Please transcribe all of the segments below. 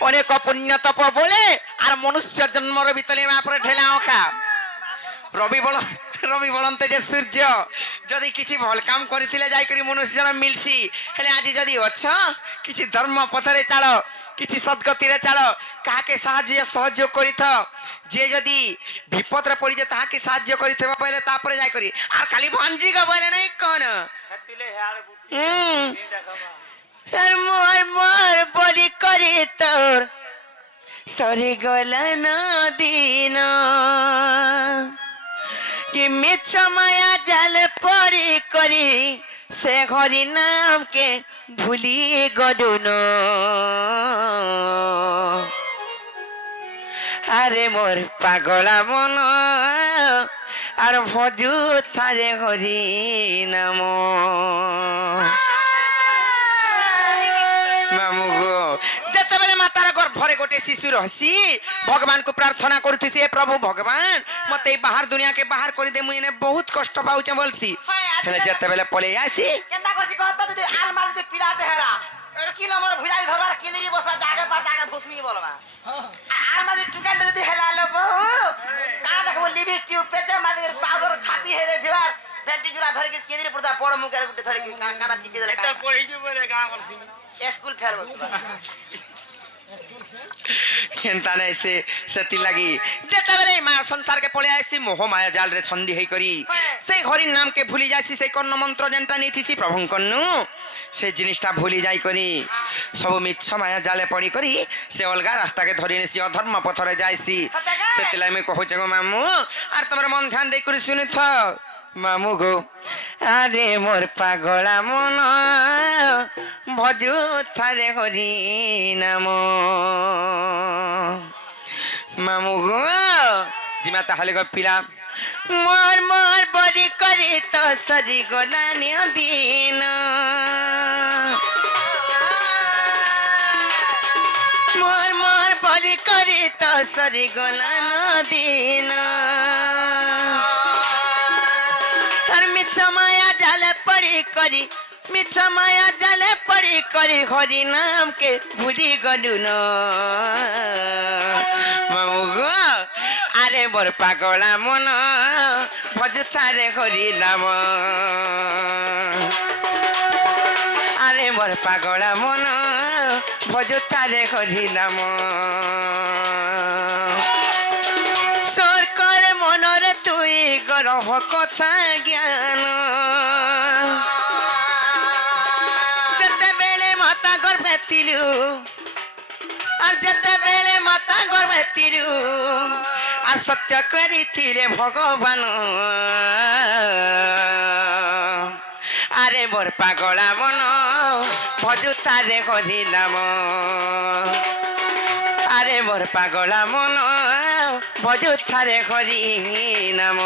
অনেক পুণ্য তপ বলে আর মনুষ্য জন্মর ভিতরে মাপরে ঠেলা অখা রবি বলতে যে সূর্য যদি কিছু ভাল কাম করিলে যাই করি মনুষ্য জন্ম মিলছি হেলে আজি যদি অছ কিছু ধর্ম পথরে চাল কিছু সদ্গতিরে চাল কাহাকে সাহায্য সহযোগ করিথ যে যদি বিপদরে পড়ি যে তাহাকে সাহায্য করিথবা বলে তারপরে যাই করি আর খালি ভাঞ্জি গা বলে নাই কোন আর মোর মোর বলি করি তোর সরি গলা নদীন কি মিছ মায়া জাল পরি করি সে হরি নামকে ভুলি গডুন আরে মোর পাগলা মন আর ভজু থারে হরি নাম মামু গো যেতবেলে মাতার গর্ভরে গোটে শিশু রহসি ভগবান কু প্রার্থনা করছি হে প্রভু ভগবান মতে এই বাহার দুনিয়া কে বাহার করে দে মুই এনে বহুত কষ্ট পাউছে বলছি হেলে যেতবেলে পলে আসি কেনতা করছি কত যদি আলমারি তে পিরাটে হেরা এটা কি নম্বর ভুজারি ধরবার কিলিরি বসবা জাগে পার জাগে ভুসমি বলবা আলমারি টুকান্ডে যদি হেলা লব কানা দেখো লিপস্টিক পেছে মাদের পাউডার ছাপি হে দেবার ভেন্টি চুরা ধরে কি কিলিরি পড়তা বড় মুখের গুটে ধরে কি কানা চিপি ধরে এটা পড়ে কি বলে গা করছি স্কুল ফের কেনতা নাই সেতি লাগি যেতবেলে মা সংসার কে পলে আসি মোহ মায়া জাল রে ছন্দি হেই করি সেই হরির নাম কে ভুলি যাইছি সেই কর্ণ মন্ত্র যেনটা নিথিছি প্রভু কন্নু সেই জিনিসটা ভুলি যাই করি সব মিছ মায়া জালে পড়ি করি সে অলগা রাস্তাকে ধরি নিছি অধর্ম পথরে যাইছি সেতিলা আমি কহুছে গো মামু আর তোমার মন ধ্যান দেই করি শুনি থ মামু গো আরে মোর পাগলা মন ভজু থারে হরি নাম মামু গো জিমা তাহলে গো পিলা মোর মোর বলি করি তো সরি গোলানি দিন মোর মোর বলি করি তো সরি গোলান দিন আর মিছ মায়া জালে পড়ি করি মিছ মায়া জালে পড়ি করি হরি নামকে ভুলি গলু ন মামু গো আরে মোর পাগলা মন ভজু তারে হরি নাম আরে মোর পাগলা মন ভজু তারে হরি নাম সরকার মনরে তুই গরভ কথা জ্ঞান যেতেবেলে মাতা গর্ভে তিলু আর যেতেবেলে মাতা গর্ভে তিলু আর সত্য করিছিলে ভগবান আরে মোর পাগলা মন ভজু তারে হরি নাম আরে মোর পাগলা মন ভজু তারে হরি নাম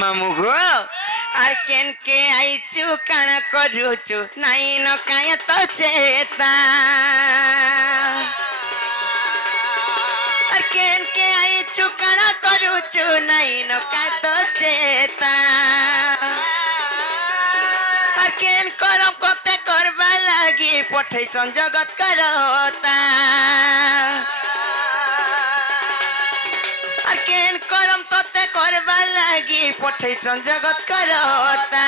মামু গো আর কেন কে আইছু কাণ করুছু নাই ন কায় তো চেতা আর কেন কে আইছু কাণ করুছু নাই ন কায় তো চেতা আর কেন করম কতে করবা লাগি পঠাইছন জগৎ করতা আর কেন করম তোতে করবা লাগি পঠাইছন জগৎ করতা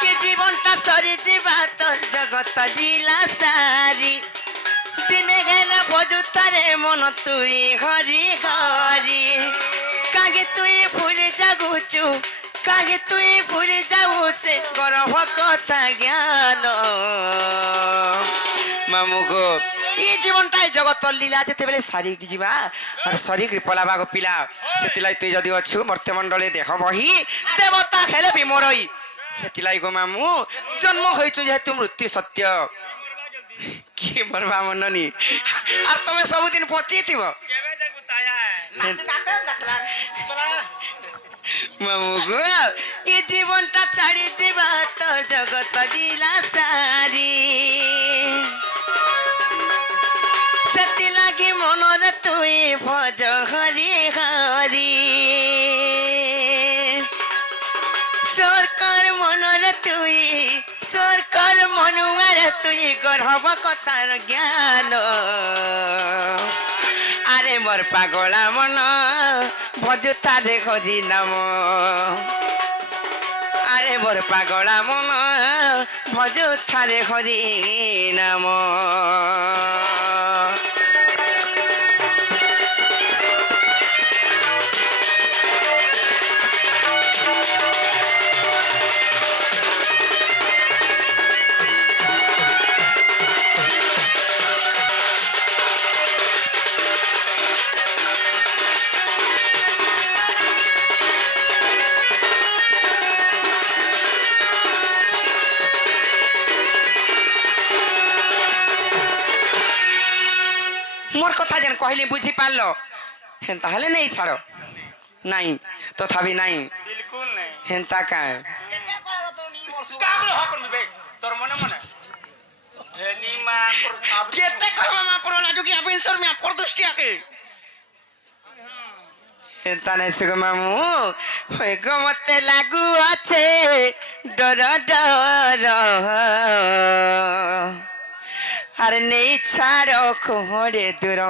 কি জীবনটা সরি যাবা তোর জগৎ লীলা সারি দিনে গেল ভজু তারে মন তুই হরি হরি কাগে তুই ভুলে যাগুচু কাগে তুই ভুলে যাও সে গর্ভ কথা জ্ঞান মামু গো এই জীবনটাই জগত লীলা যেতেবেলে সারি যা আর সরি পলাবা পিলা সেলাই তুই যদি অছু মর্ত্যমণ্ডলে দেখ বহি দেবতা খেলে বিমরই ସେଥିଲାଗି গো মামু জন্ম হয়েছ যেহেতু মৃত্যু সত্য কি মরবা মননি আর তুমি সবুদিন বঁচিথিব নাতি নাতে দেখলা মামু গো এই জীবনটা ছাড়ি ଯିବା ତ জগত দিলা সারি ସେଥିଲାଗି মନରେ তুই ভজ হরি হরি সরকার মনরে তুই সরকার মনুয়ারে তুই গর্ভ কথার জ্ঞান আরে মোর পাগলা মন ভজ তারে হরি নাম আরে মোর পাগলা মন ভজ তারে হরি নাম মোর কথা যেন কহিলি বুঝি পারল হেন্তা হলে নেই ছাড়ো নাই তথাপি নাই बिल्कुल नहीं হেন্তা কায় যেতে করে তো নি বলছু का कर हक में बे तोर मने मने हेनी मा पर अब কেতে কইবা মা পরলা যোগি আপনি সর মে পর দৃষ্টি আকে হেন্তা নাই সুগো মামু হই গো মতে লাগু আছে ডর ডর আর নেই ছাড়ো কোহরে দূর